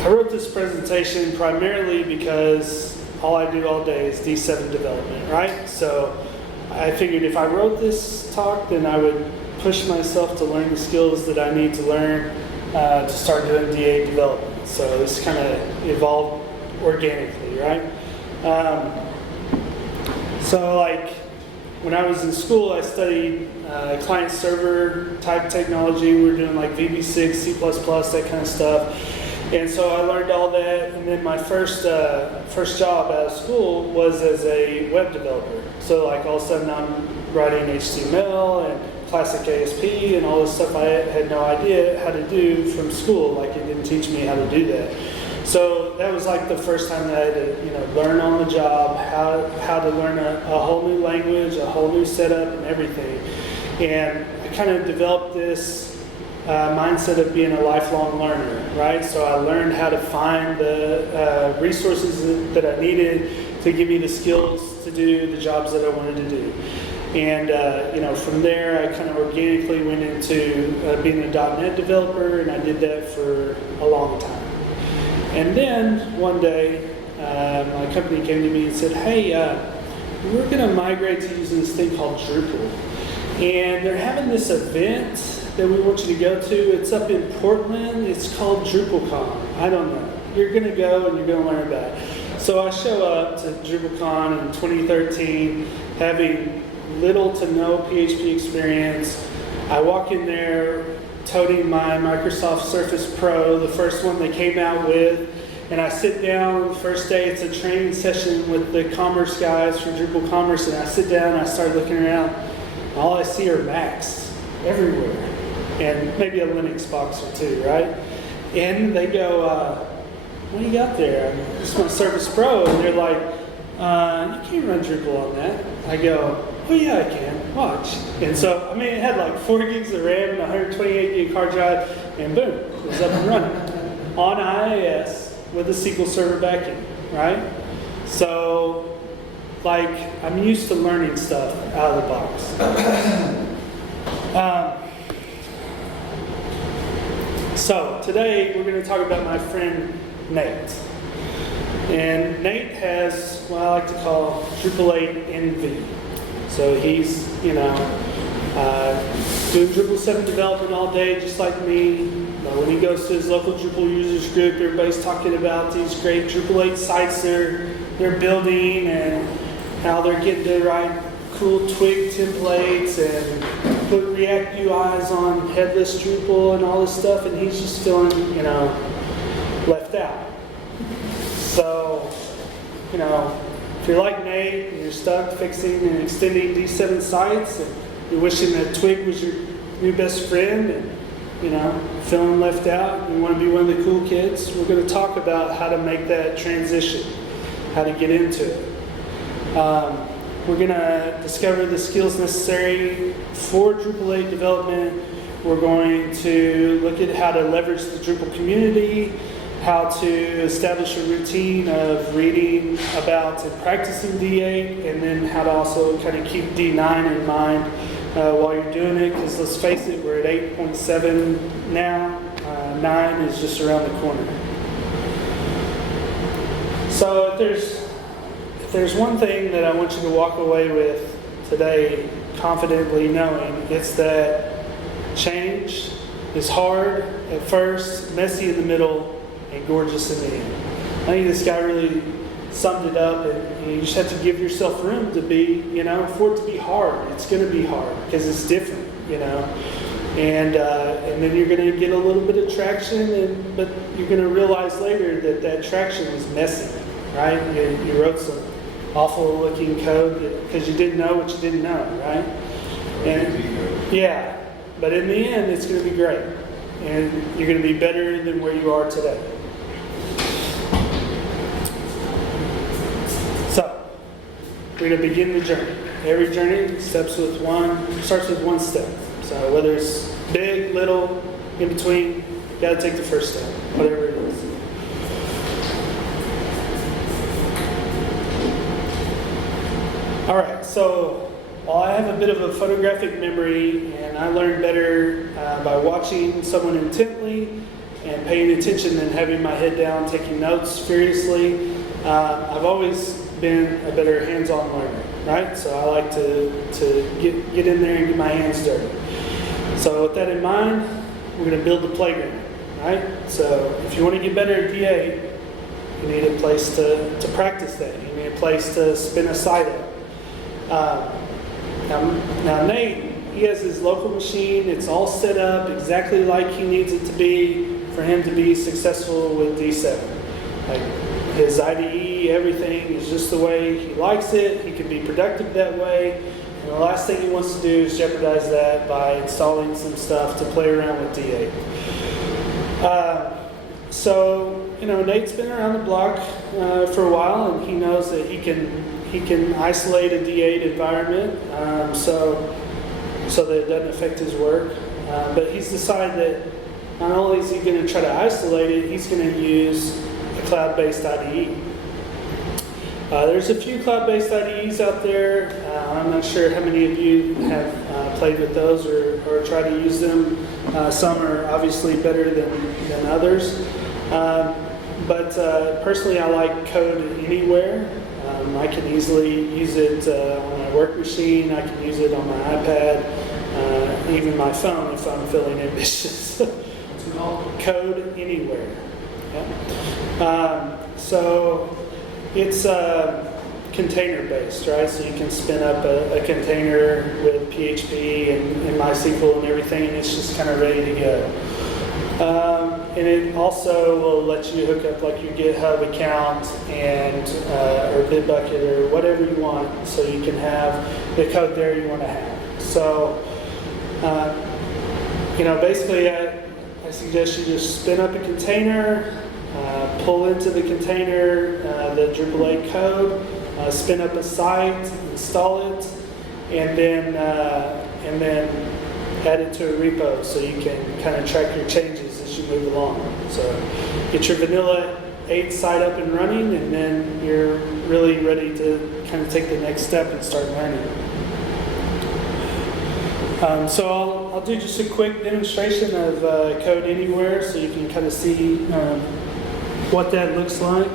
I wrote this presentation primarily because all I do all day is D7 development, right? So I figured if I wrote this talk, then I would push myself to learn the skills that I need to learn to start doing DA development. So this kind of evolved organically, right? So like when I was in school, I studied client-server type technology. We were doing like VB6, C++, that kind of stuff. And so I learned all that, and then my first job out of school was as a web developer. So like all of a sudden I'm writing HTML and classic ASP and all this stuff I had no idea how to do from school. Like it didn't teach me how to do that. So that was like the first time that I had to learn on the job how to learn a whole new language, a whole new setup and everything. And I kind of developed this mindset of being a lifelong learner, right? So I learned how to find the resources that I needed to give me the skills to do the jobs that I wanted to do. And from there, I kind of organically went into being a .NET developer, and I did that for a long time. And then one day, my company came to me and said, "Hey, we're going to migrate to using this thing called Drupal, and they're having this event that we want you to go to. It's up in Portland. It's called DrupalCon. I don't know. You're going to go and you're going to learn about it." So I show up to DrupalCon in 2013, having little to no PHP experience. I walk in there toting my Microsoft Surface Pro, the first one they came out with, and I sit down the first day. It's a training session with the commerce guys from Drupal Commerce, and I sit down and I start looking around. All I see are Macs everywhere, and maybe a Linux box or two, right? And they go, "What do you got there?" "This is my Surface Pro." And they're like, "You can't run Drupal on that." I go, "Oh yeah, I can. Watch." And so, it had like 4 gigs of RAM and 128 gig hard drive, and boom, it was up and running on IIS with a SQL Server backend, right? So, like, I'm used to learning stuff out of the box. So today we're going to talk about my friend Nate. And Nate has what I like to call Drupal 8 envy. So he's, doing Drupal 7 development all day just like me. But when he goes to his local Drupal users group, everybody's talking about these great Drupal 8 sites they're building and how they're getting to write cool Twig templates and put React UIs on headless Drupal and all this stuff, and he's just feeling, left out. So, if you're like Nate and you're stuck fixing and extending D7 sites and you're wishing that Twig was your new best friend and, feeling left out, and you want to be one of the cool kids, we're going to talk about how to make that transition, how to get into it. We're going to discover the skills necessary for Drupal 8 development. We're going to look at how to leverage the Drupal community, how to establish a routine of reading about and practicing D8, and then how to also kind of keep D9 in mind while you're doing it, because let's face it, we're at 8.7 now. 9 is just around the corner. So if there's one thing that I want you to walk away with today confidently knowing, it's that change is hard at first, messy in the middle, and gorgeous in the end. I think this guy really summed it up, and you just have to give yourself room to be, for it to be hard. It's going to be hard because it's different, and then you're going to get a little bit of traction, but you're going to realize later that traction was messy, right? You wrote some awful looking code because you didn't know what you didn't know, right? And yeah, but in the end, it's going to be great, and you're going to be better than where you are today. So, we're going to begin the journey. Every journey starts with one step. So whether it's big, little, in between, you got to take the first step, whatever it is. All right, so while I have a bit of a photographic memory, and I learned better by watching someone intently and paying attention and having my head down, taking notes furiously. I've always been a better hands-on learner, right? So I like to get in there and get my hands dirty. So with that in mind, we're going to build the playground, right? So if you want to get better at D8, you need a place to practice that. You need a place to spin a site up. Now Nate, he has his local machine. It's all set up exactly like he needs it to be for him to be successful with D7. Like his IDE, everything is just the way he likes it. He can be productive that way. And the last thing he wants to do is jeopardize that by installing some stuff to play around with D8. So, Nate's been around the block for a while, and he knows that he can isolate a D8 environment so that it doesn't affect his work. But he's decided that not only is he going to try to isolate it, he's going to use a cloud-based IDE. There's a few cloud-based IDEs out there. I'm not sure how many of you have played with those or tried to use them. Some are obviously better than others. But personally, I like Code Anywhere. I can easily use it on my work machine. I can use it on my iPad, even my phone if I'm feeling ambitious. What's it called? Code Anywhere. Yeah. So it's container-based, right? So you can spin up a container with PHP and MySQL and everything, and it's just kind of ready to go. And it also will let you hook up like your GitHub account and or Bitbucket or whatever you want, so you can have the code there you want to have. So, basically, I suggest you just spin up a container, pull into the container the Drupal 8 code, spin up a site, install it, and then add it to a repo so you can kind of track your changes as you move along. So get your vanilla 8 site up and running, and then you're really ready to kind of take the next step and start learning. So I'll do just a quick demonstration of Code Anywhere so you can kind of see what that looks like.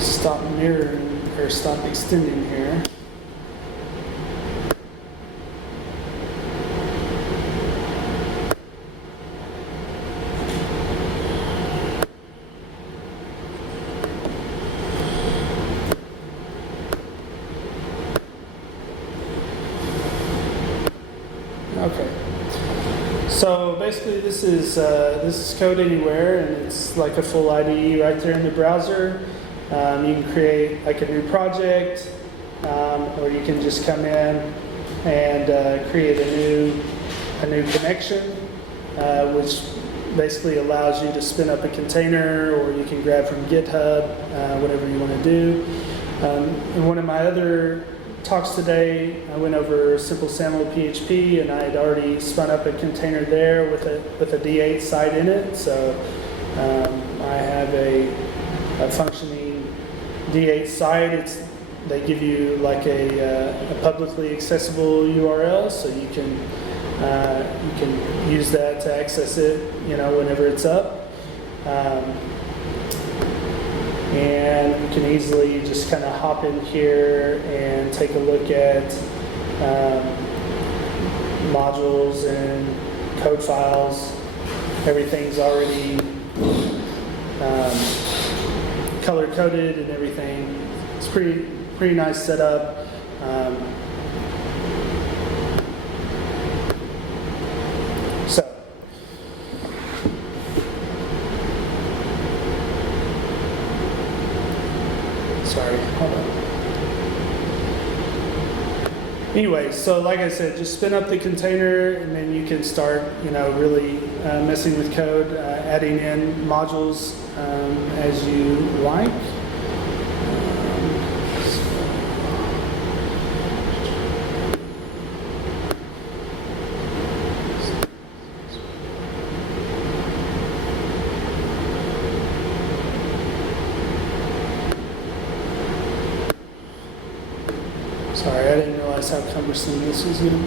Stop mirroring or stop extending here. Okay. So basically, this is Code Anywhere, and it's like a full IDE right there in the browser. You can create like a new project, or you can just come in and create a new connection, which basically allows you to spin up a container, or you can grab from GitHub, whatever you want to do. In one of my other talks today, I went over simple SAML PHP, and I had already spun up a container there with a D8 site in it. So I have a functioning D8 site. They give you like a publicly accessible URL, so you can use that to access it, whenever it's up. And you can easily just kind of hop in here and take a look at modules and code files. Everything's already color coded and everything. It's pretty nice setup. Sorry, hold on. Anyway, so like I said, just spin up the container, and then you can start, really messing with code, adding in modules as you like. realize how cumbersome this was going to be.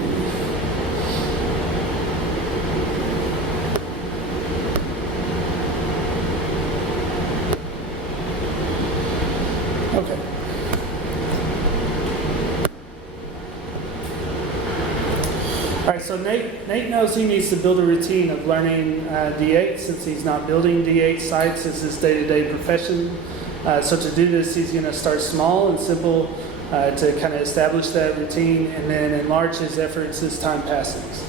Okay. All right, so Nate knows he needs to build a routine of learning D8 since he's not building D8 sites as his day-to-day profession. So to do this, he's going to start small and simple to kind of establish that routine and then enlarge his efforts as time passes.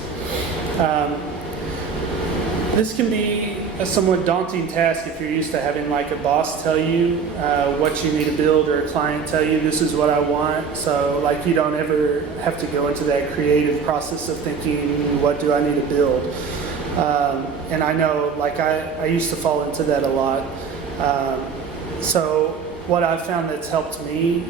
This can be a somewhat daunting task if you're used to having like a boss tell you what you need to build or a client tell you this is what I want. So like you don't ever have to go into that creative process of thinking what do I need to build. And I know like I used to fall into that a lot. So what I've found that's helped me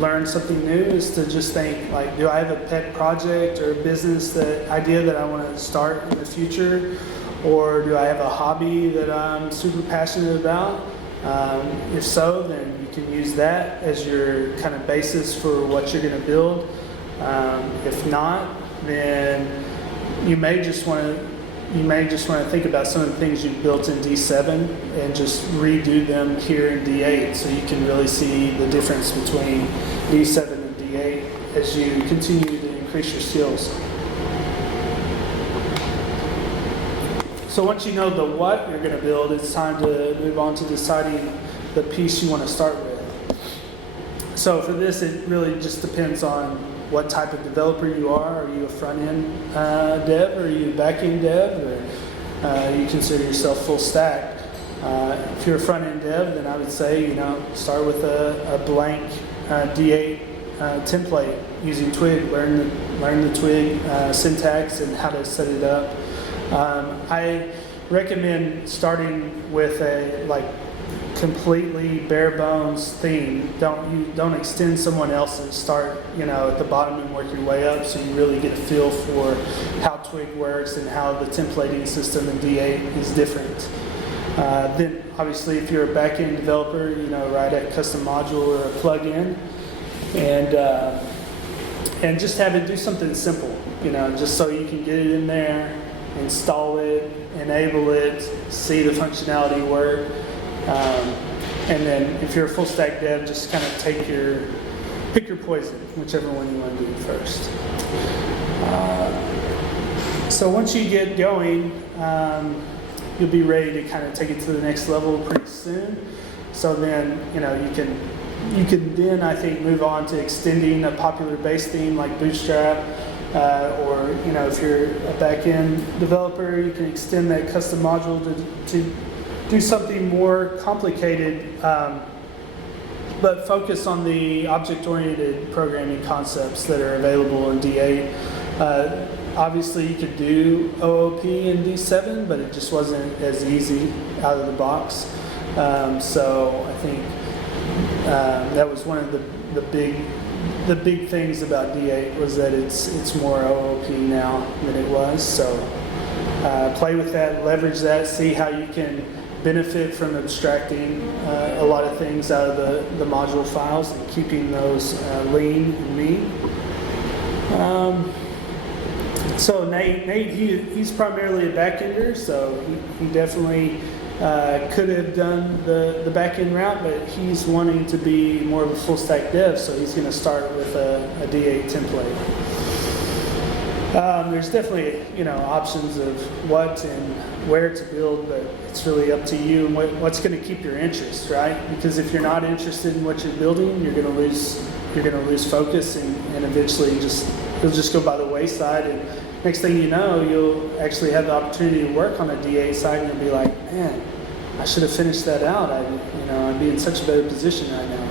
learn something new is to just think like, do I have a pet project or a business idea that I want to start in the future? Or do I have a hobby that I'm super passionate about? If so, then you can use that as your kind of basis for what you're going to build. If not, then you may just want to think about some of the things you've built in D7 and just redo them here in D8 so you can really see the difference between D7 and D8 as you continue to increase your skills. So once you know the what you're going to build, it's time to move on to deciding the piece you want to start with. So for this, it really just depends on what type of developer you are. Are you a front-end dev, or are you a back-end dev, or you consider yourself full stack? If you're a front-end dev, then I would say, start with a blank D8 template using Twig. Learn the Twig syntax and how to set it up. I recommend starting with a completely bare bones theme. Don't extend someone else's. Start at the bottom and work your way up so you really get a feel for how Twig works and how the templating system in D8 is different. Then obviously if you're a back-end developer, write a custom module or a plugin and just have it do something simple, just so you can get it in there, install it, enable it, see the functionality work. And then if you're a full stack dev, just kind of pick your poison, whichever one you want to do first. So once you get going, you'll be ready to kind of take it to the next level pretty soon. So then, you can then, I think, move on to extending a popular base theme like Bootstrap. Or if you're a back-end developer, you can extend that custom module to do something more complicated, but focus on the object-oriented programming concepts that are available in D8. Obviously, you could do OOP in D7, but it just wasn't as easy out of the box. So I think that was one of the big things about D8 was that it's more OOP now than it was. So play with that, leverage that, see how you can benefit from abstracting a lot of things out of the module files and keeping those lean and mean. So Nate, he's primarily a backender, so he definitely could have done the back-end route, but he's wanting to be more of a full-stack dev, so he's going to start with a D8 template. There's definitely options of what and where to build, but it's really up to you and what's going to keep your interest, right? Because if you're not interested in what you're building, you're going to lose focus and eventually it'll just go by the wayside. And next thing you know, you'll actually have the opportunity to work on a D8 site, and you'll be like, man, I should have finished that out. I'd be in such a better position right now.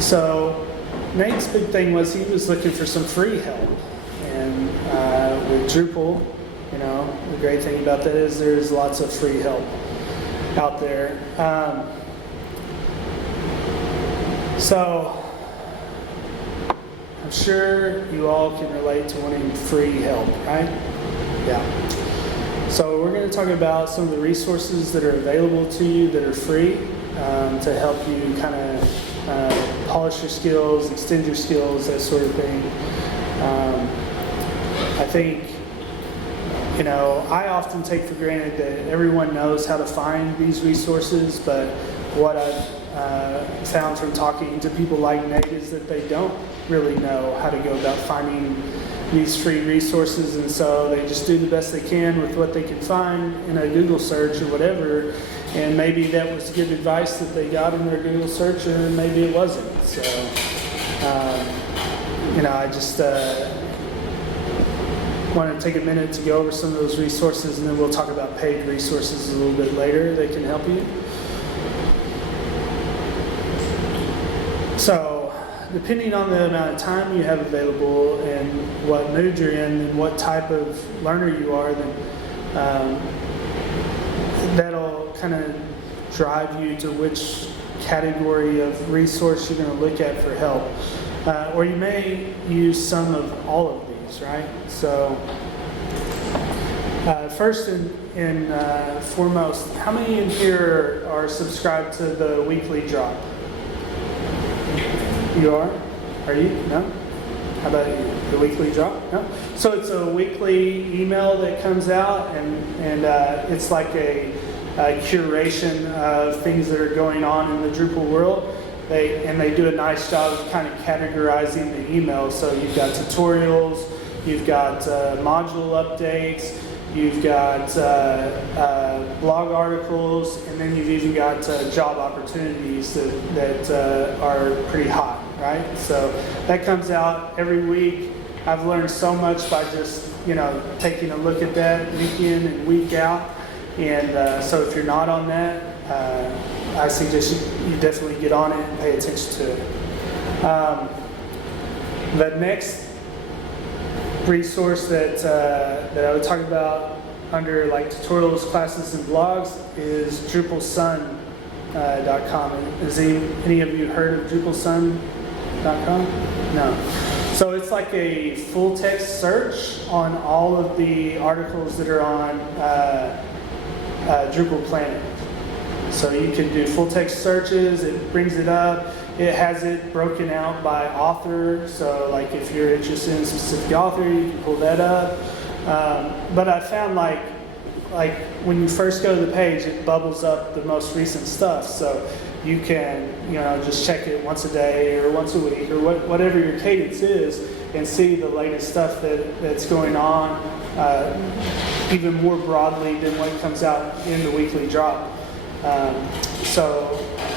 So Nate's big thing was he was looking for some free help. And with Drupal, the great thing about that is there's lots of free help out there. So I'm sure you all can relate to wanting free help, right? Yeah. So we're going to talk about some of the resources that are available to you that are free. to help you kind of polish your skills, extend your skills, that sort of thing. I think, I often take for granted that everyone knows how to find these resources, but what I've found from talking to people like Nate is that they don't really know how to go about finding these free resources, and so they just do the best they can with what they can find in a Google search or whatever, and maybe that was good advice that they got in their Google search, or maybe it wasn't. So, I just want to take a minute to go over some of those resources, and then we'll talk about paid resources a little bit later that can help you. So, depending on the amount of time you have available and what mood you're in and what type of learner you are, then that'll kind of drive you to which category of resource you're going to look at for help. Or you may use some of all of these, right? So first and foremost, how many in here are subscribed to the weekly drop? You are? Are you? No? How about you? The weekly drop? No? So it's a weekly email that comes out, and it's like a curation of things that are going on in the Drupal world. They do a nice job of kind of categorizing the emails. So you've got tutorials, you've got module updates, you've got blog articles, and then you've even got job opportunities that are pretty hot, right? So that comes out every week. I've learned so much by just taking a look at that week in and week out. And so if you're not on that, I suggest you definitely get on it and pay attention to it. The next resource that I would talk about under like tutorials, classes, and blogs is DrupalSun.com. Has any of you heard of DrupalSun.com? No. So it's like a full text search on all of the articles that are on Drupal Planet. So you can do full text searches, it brings it up, it has it broken out by author, so like if you're interested in a specific author, you can pull that up. But I found like when you first go to the page, it bubbles up the most recent stuff, so you can just check it once a day or once a week or whatever your cadence is, and see the latest stuff that's going on, even more broadly than what comes out in the weekly drop. So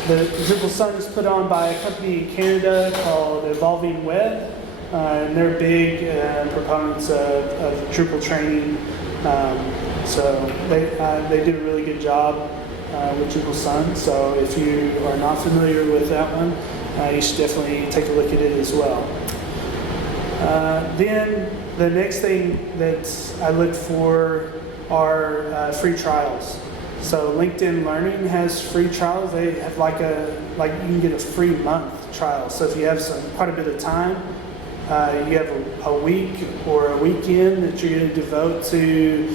the Drupal Sun is put on by a company in Canada called Evolving Web, and they're big proponents of Drupal training. So they do a really good job with Drupal Sun. So if you are not familiar with that one, you should definitely take a look at it as well. Then the next thing that I look for are free trials. So LinkedIn Learning has free trials. They have you can get a free month trial. So if you have quite a bit of time, you have a week or a weekend that you're going to devote to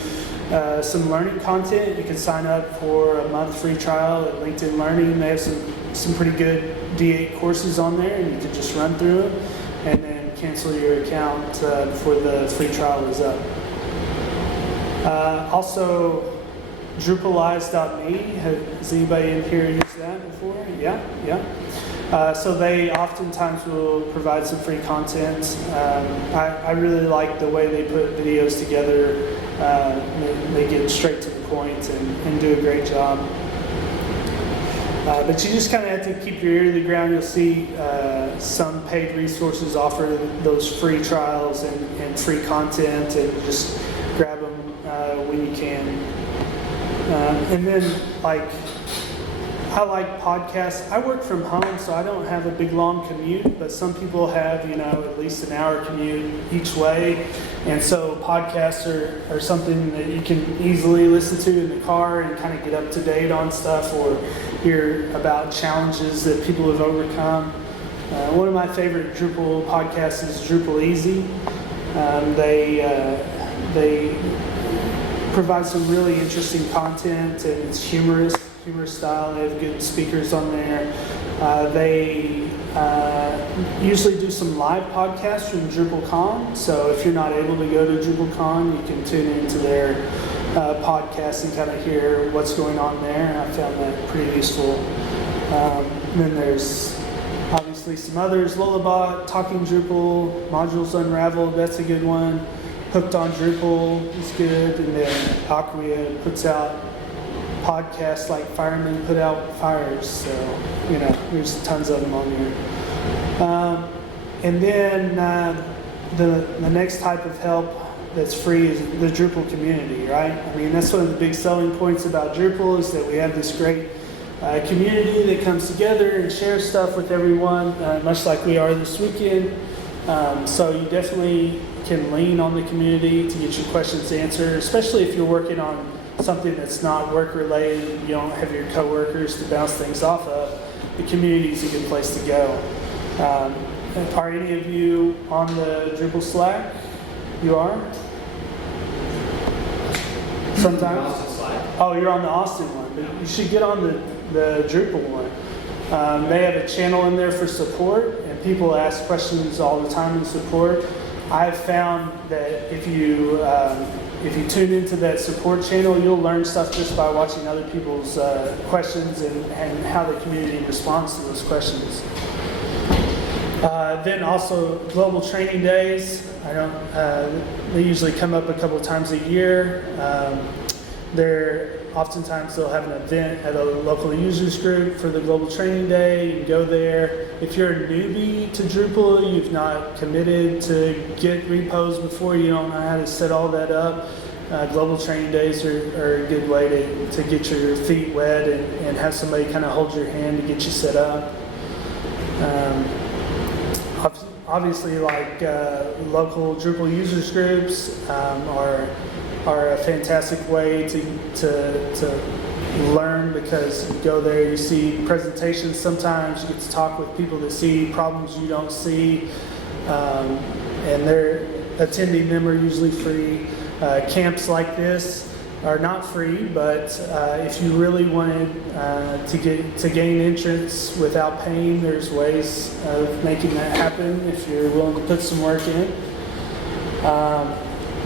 some learning content, you can sign up for a month free trial at LinkedIn Learning. They have some pretty good D8 courses on there, and you can just run through them and then cancel your account before the free trial is up. Also, Drupalize.me, has anybody in here used that before? Yeah. So they oftentimes will provide some free content. I really like the way they put videos together. They get straight to the point and do a great job. But you just kind of have to keep your ear to the ground. You'll see some paid resources offer those free trials and free content, and just grab them when you can. And then, I like podcasts. I work from home, so I don't have a big, long commute, but some people have, at least an hour commute each way. And so podcasts are something that you can easily listen to in the car and kind of get up to date on stuff, or hear about challenges that people have overcome. One of my favorite Drupal podcasts is Drupal Easy. They provide some really interesting content, and it's humorous. humorous style. They have good speakers on there. They usually do some live podcasts from DrupalCon. So if you're not able to go to DrupalCon, you can tune into their podcast and kind of hear what's going on there. I found that pretty useful. Then there's obviously some others. Lullabot, Talking Drupal, Modules Unraveled, that's a good one. Hooked on Drupal is good. And then Acquia puts out podcasts like Firemen Put Out Fires. So, there's tons of them on there. And then the next type of help that's free is the Drupal community, right? I mean, that's one of the big selling points about Drupal is that we have this great community that comes together and shares stuff with everyone, much like we are this weekend. So you definitely can lean on the community to get your questions answered, especially if you're working on something that's not work related, you don't have your coworkers to bounce things off of. The community is a good place to go. Are any of you on the Drupal Slack? You are? Sometimes? Oh, you're on the Austin one, but you should get on the Drupal one. They have a channel in there for support, and people ask questions all the time in support. I've found that if you tune into that support channel, you'll learn stuff just by watching other people's questions and how the community responds to those questions. Then also global training days. They usually come up a couple times a year. Oftentimes they'll have an event at a local users group for the global training day. You can go there. If you're a newbie to Drupal, you've not committed to get repos before, you don't know how to set all that up, global training days are a good way to get your feet wet and have somebody kind of hold your hand to get you set up. Obviously, like local Drupal users groups are a fantastic way to learn, because you go there, you see presentations sometimes, you get to talk with people that see problems you don't see, and they're attending them are usually free. Camps like this are not free, but if you really wanted to gain entrance without paying, there's ways of making that happen if you're willing to put some work in.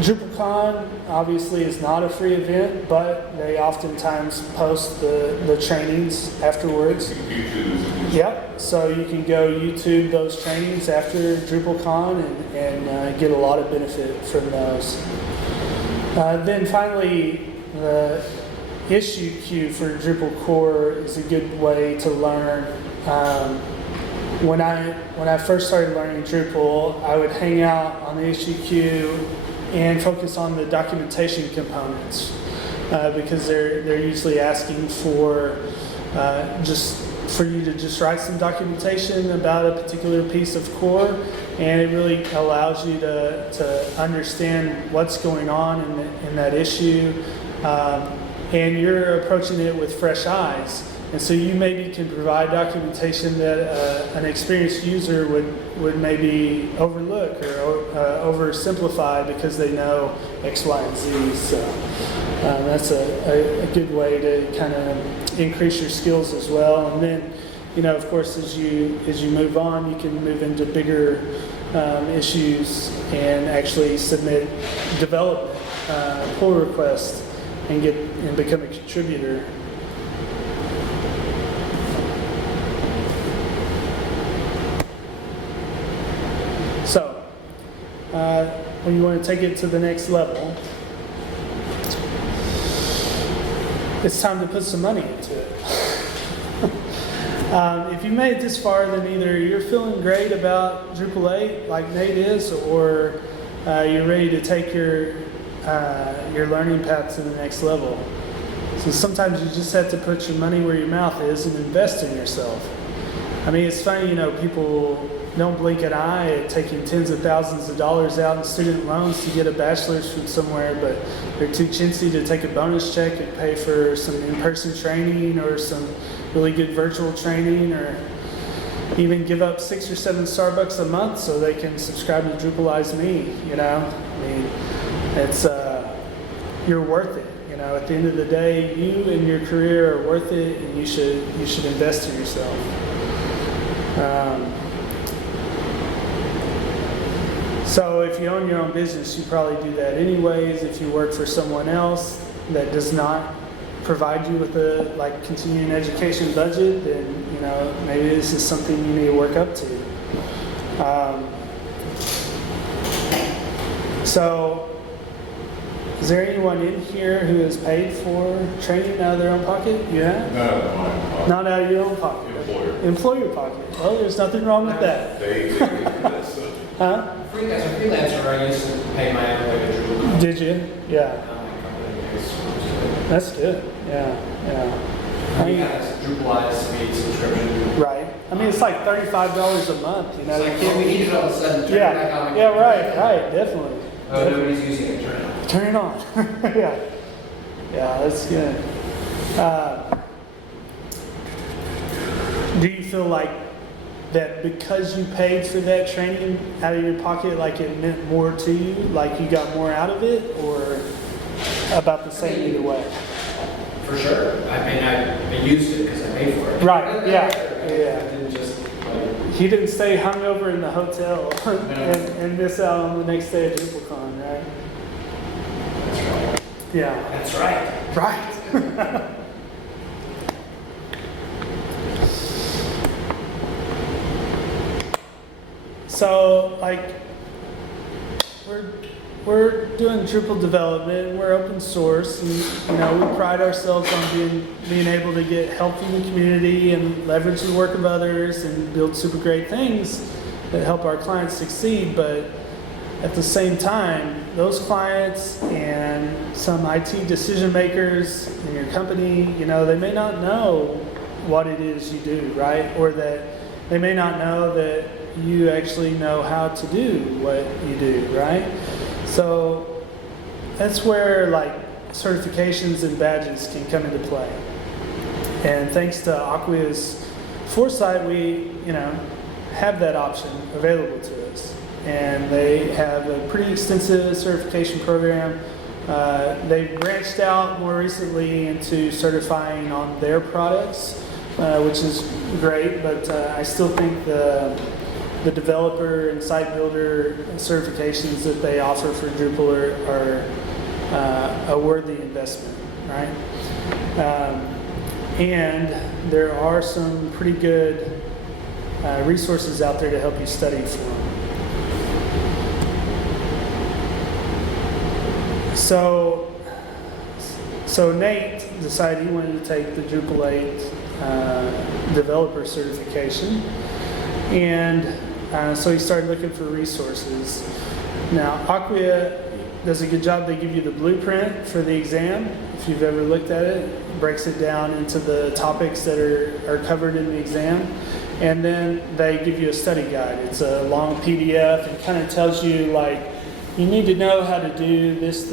DrupalCon obviously is not a free event, but they oftentimes post the trainings afterwards. Yep, so you can go YouTube those trainings after DrupalCon and get a lot of benefit from those. Then finally, the issue queue for Drupal core is a good way to learn. When I first started learning Drupal, I would hang out on the issue queue and focus on the documentation components, because they're usually asking for you to just write some documentation about a particular piece of core, and it really allows you to understand what's going on in that issue, and you're approaching it with fresh eyes. And so you maybe can provide documentation that an experienced user would maybe overlook or oversimplify because they know X, Y, and Z. So that's a good way to kind of increase your skills as well. And then, of course, as you move on, you can move into bigger issues and actually submit development pull requests and become a contributor. So, when you want to take it to the next level, it's time to put some money into it. If you made it this far, then either you're feeling great about Drupal 8, like Nate is, or you're ready to take your learning path to the next level. So sometimes you just have to put your money where your mouth is and invest in yourself. I mean, it's funny, people don't blink an eye at taking tens of thousands of dollars out in student loans to get a bachelor's from somewhere, but they're too chintzy to take a bonus check and pay for some in-person training or some really good virtual training, or even give up 6 or 7 Starbucks a month so they can subscribe to Drupalize Me. I mean, it's you're worth it. At the end of the day, you and your career are worth it, and you should invest in yourself. So if you own your own business, you probably do that anyways. If you work for someone else that does not provide you with a continuing education budget, then maybe this is something you need to work up to. So is there anyone in here who has paid for training out of their own pocket? You have? No, not out of your own pocket. Employer pocket. Well, there's nothing wrong with that. Huh? As a freelancer, I used to pay my own way to Drupal. Did you? Yeah. That's good. Yeah. I mean, Drupal paid subscription. Right. I mean, it's like $35 a month. It's like, we need it all of a sudden. Turn it back on. Yeah. Right. Definitely. Oh, nobody's using it. Turn it on. Turn it on. Yeah. Yeah, that's good. Do you feel like that because you paid for that training out of your pocket, like it meant more to you, like you got more out of it, or about the same either way? For sure. I mean, I used it because I paid for it. Right, yeah. I didn't just He didn't stay hungover in the hotel and miss out on the next day at DrupalCon, right? That's right. Yeah. That's right. Right. So, we're doing Drupal development. We're open source, and we pride ourselves on being able to get help from the community and leverage the work of others and build super great things that help our clients succeed. But at the same time, those clients and some IT decision makers in your company, they may not know what it is you do, right? Or that they may not know that you actually know how to do what you do, right? So that's where certifications and badges can come into play. And thanks to Acquia's foresight, we have that option available to us. And they have a pretty extensive certification program. They've branched out more recently into certifying on their products, which is great, but I still think the developer and site builder certifications that they offer for Drupal are a worthy investment, right? And there are some pretty good resources out there to help you study for them. So Nate decided he wanted to take the Drupal 8 developer certification, and so he started looking for resources. Now, Acquia does a good job. They give you the blueprint for the exam. If you've ever looked at it, it breaks it down into the topics that are covered in the exam. And then they give you a study guide. It's a long PDF. It kind of tells you, you need to know how to do this,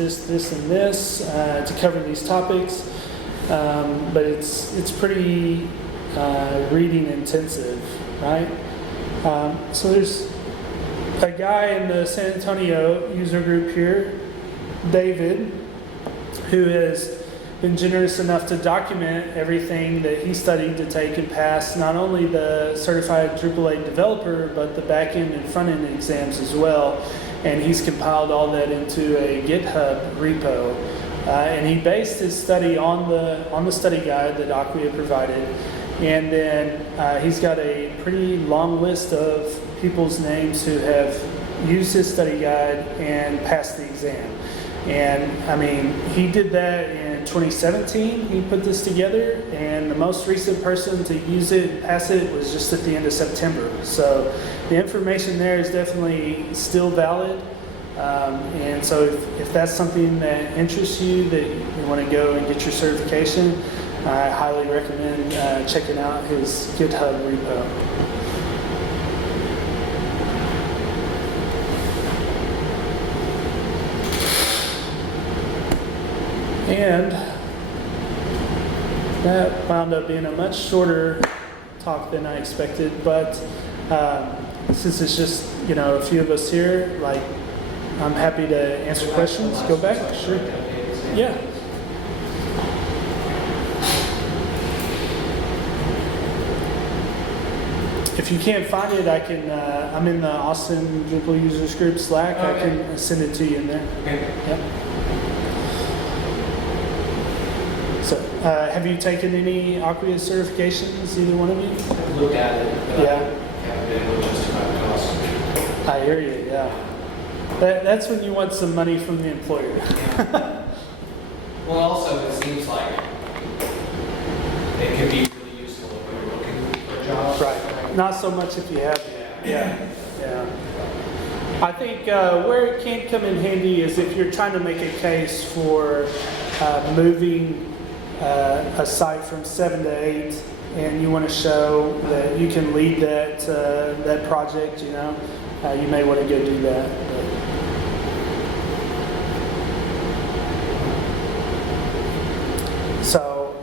and this to cover these topics. But it's pretty reading intensive, right? So there's a guy in the San Antonio user group here, David, who has been generous enough to document everything that he studied to take and pass not only the certified Drupal 8 developer, but the back-end and front-end exams as well. And he's compiled all that into a GitHub repo. And he based his study on the study guide that Acquia provided. And then he's got a pretty long list of people's names who have used his study guide and passed the exam. And I mean, he did that in 2017. He put this together, and the most recent person to use it and pass it was just at the end of September. So the information there is definitely still valid. And so if that's something that interests you, that you want to go and get your certification, I highly recommend checking out his GitHub repo. And that wound up being a much shorter talk than I expected, but since it's just a few of us here, I'm happy to answer questions. Go back, sure. Yeah. if you can't find it, I can. I'm in the Austin Drupal users group Slack. I can send it to you in there. Okay. Yep. So, have you taken any Acquia certifications? Either one of you? I've looked at it. But Yeah. I haven't been able to justify the cost. I hear you. Yeah. That's when you want some money from the employer. Well, also, it seems like it could be really useful if we were looking for a job. Right. Not so much if you have. Yeah. Yeah. I think where it can come in handy is if you're trying to make a case for moving a site from 7 to 8, and you want to show that you can lead that project. You know, you may want to go do that. So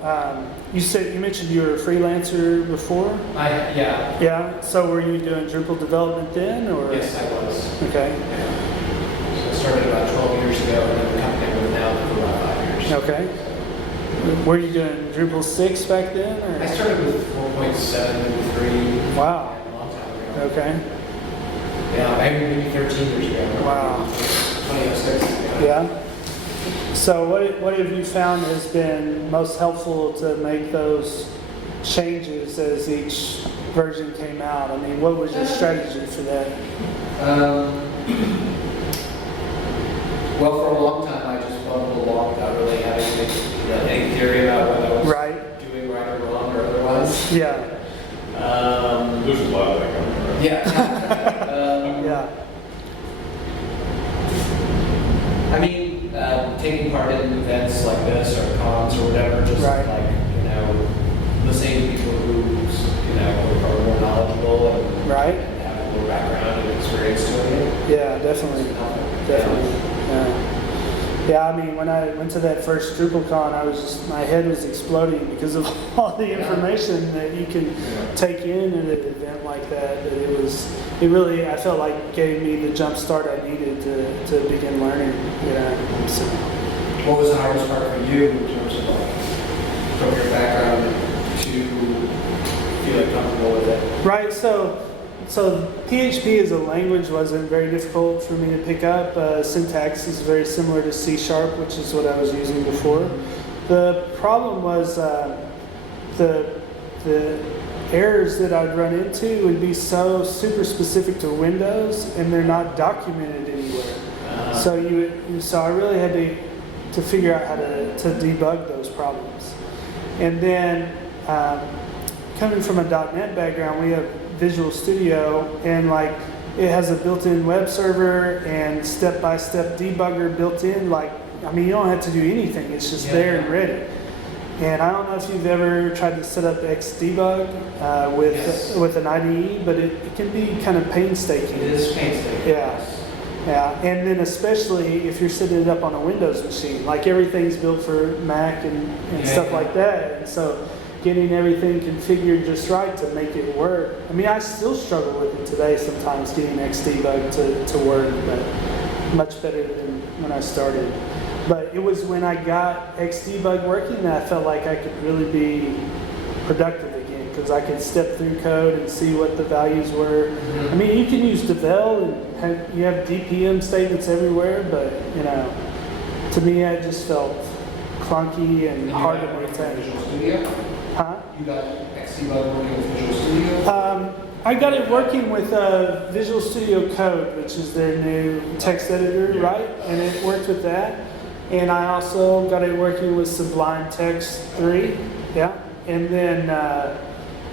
you mentioned you were a freelancer before. Yeah. Yeah. So were you doing Drupal development then, or? Yes, I was. Okay. Yeah. So I started about 12 years ago, and then the company I'm with now for about 5 years. Okay. Were you doing Drupal 6 back then, or? I started with 4.7, 3. Wow. A long time ago. Okay. Yeah, maybe 13 years ago. Wow. 2006. Yeah. So what have you found has been most helpful to make those changes as each version came out? I mean, what was your strategy for that? Well, for a long time, I just bumbled along without really having any theory about what I was doing right or wrong or otherwise. Yeah. There's a lot of that going on. Yeah. Yeah. I mean, taking part in events like this or cons or whatever, just Right. like, listening to people who, are more knowledgeable and, Right. and have more background and experience doing it. Yeah, definitely. Definitely. Yeah. Yeah, I mean, when I went to that first DrupalCon, my head was exploding because of all the information that you can take in at an event like that. It really, I felt like gave me the jump start I needed to begin learning. Yeah. So, What was the hardest part for you in terms of from your background to feel comfortable with it? right. So PHP as a language wasn't very difficult for me to pick up. Syntax is very similar to C#, which is what I was using before. The problem was the errors that I'd run into would be so super specific to Windows, and they're not documented anywhere. So I really had to figure out how to debug those problems. And then coming from a .NET background, we have Visual Studio, and it has a built-in web server and step-by-step debugger built in. You don't have to do anything; it's just there and ready. And I don't know if you've ever tried to set up Xdebug with an IDE, but it can be kind of painstaking. It is painstaking. Yeah. And then especially if you're setting it up on a Windows machine, everything's built for Mac and stuff like that. And so getting everything configured just right to make it work. I mean, I still struggle with it today sometimes, getting Xdebug to work, but much better than when I started. But it was when I got Xdebug working that I felt like I could really be productive again, because I could step through code and see what the values were. Mm-hmm. I mean, you can use Devel and you have DPM statements everywhere, but to me, I just felt clunky and hard to maintain. Visual Studio? Huh? You got Xdebug working with Visual Studio? I got it working with Visual Studio Code, which is their new text editor, right? And it worked with that. And I also got it working with Sublime Text 3, yeah. And then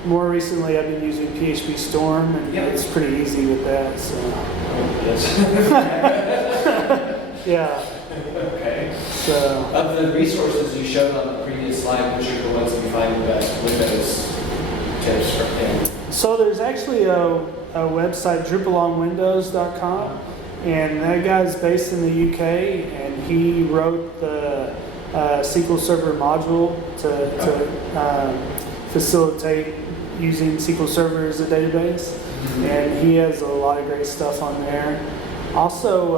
more recently, I've been using PHP Storm, and it's pretty easy with that. So. Yeah. Okay. So. Of the resources you showed on the previous slide, which are the ones that you find the best Windows tips for him? So there's actually a website, DrupalOnWindows.com, and that guy's based in the UK, and he wrote the SQL Server module to facilitate using SQL Server as a database, and he has a lot of great stuff on there. Also,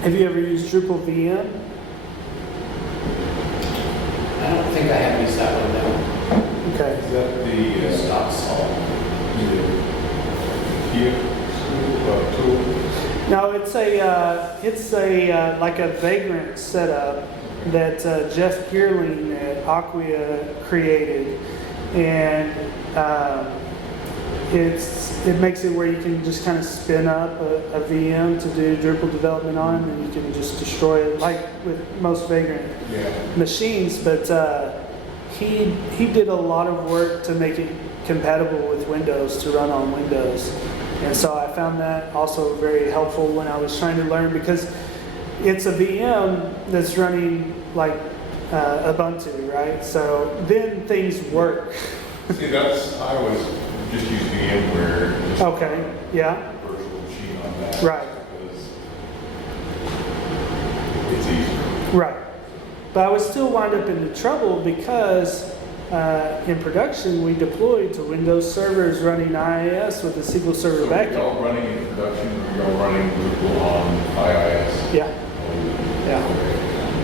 have you ever used Drupal Via? I don't think I have used that one, no. Okay. Is that the Stop Salt. is Via tool? No, it's a like a vagrant setup that Jeff Pearling at Acquia created, and it makes it where you can just kind of spin up a VM to do Drupal development on, and then you can just destroy it like with most vagrant machines. But he did a lot of work to make it compatible with Windows, to run on Windows. And so I found that also very helpful when I was trying to learn, because it's a VM that's running like Ubuntu, right? So then things work. See, I always just use VMware. Just Okay, yeah, virtual machine on that. Right. Because it's easier. right. But I would still wind up into trouble because in production we deployed to Windows servers running IIS with a SQL Server So backend. you're all running in production, or you're all running Drupal on IIS? Yeah, yeah.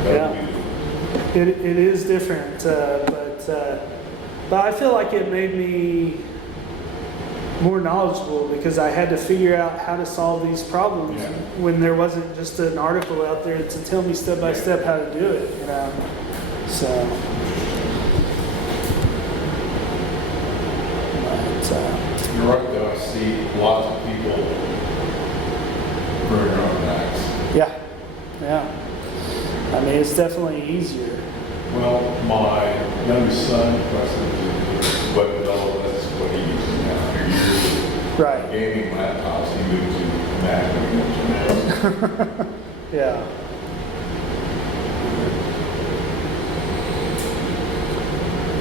That Yeah. would be it is different, but I feel like it made me more knowledgeable because I had to figure out how to solve these problems when there wasn't just an article out there to tell me step by step how to do it, you know. So, You're right, though. I see lots of people bring their own Macs. yeah. I mean, it's definitely easier. Well, my youngest son, Preston, web developer, that's what he uses now. After years of Right. gaming laptops, he moved to Mac when he went to Yeah.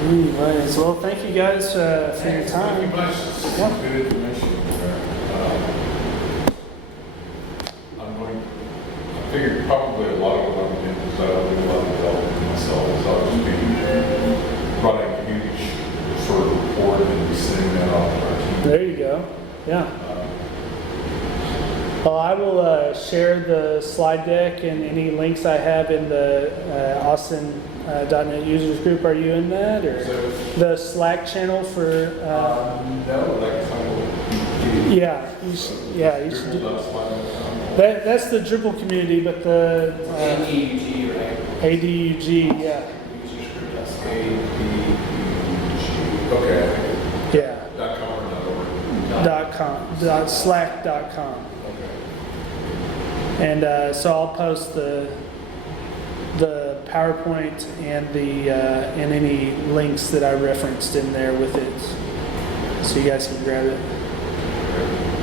Anyways, well, thank you guys for your Thank you time. much. Yeah. Good information. I figured probably a lot of what I'm doing is I don't do a lot of development myself, so I'll just be running a huge sort of report and be sending that off to our team. There you go. Yeah. Well, I will share the slide deck and any links I have in the Austin.net users group. Are you in that, or So, the Slack channel for? no, like Yeah, you should do. That's the Drupal community, but the ADUG, right? ADUG, yeah, Okay. yeah. .com or .org? .com, .slack.com. Okay. And so I'll post the PowerPoint and and any links that I referenced in there with it, so you guys can grab it. Okay.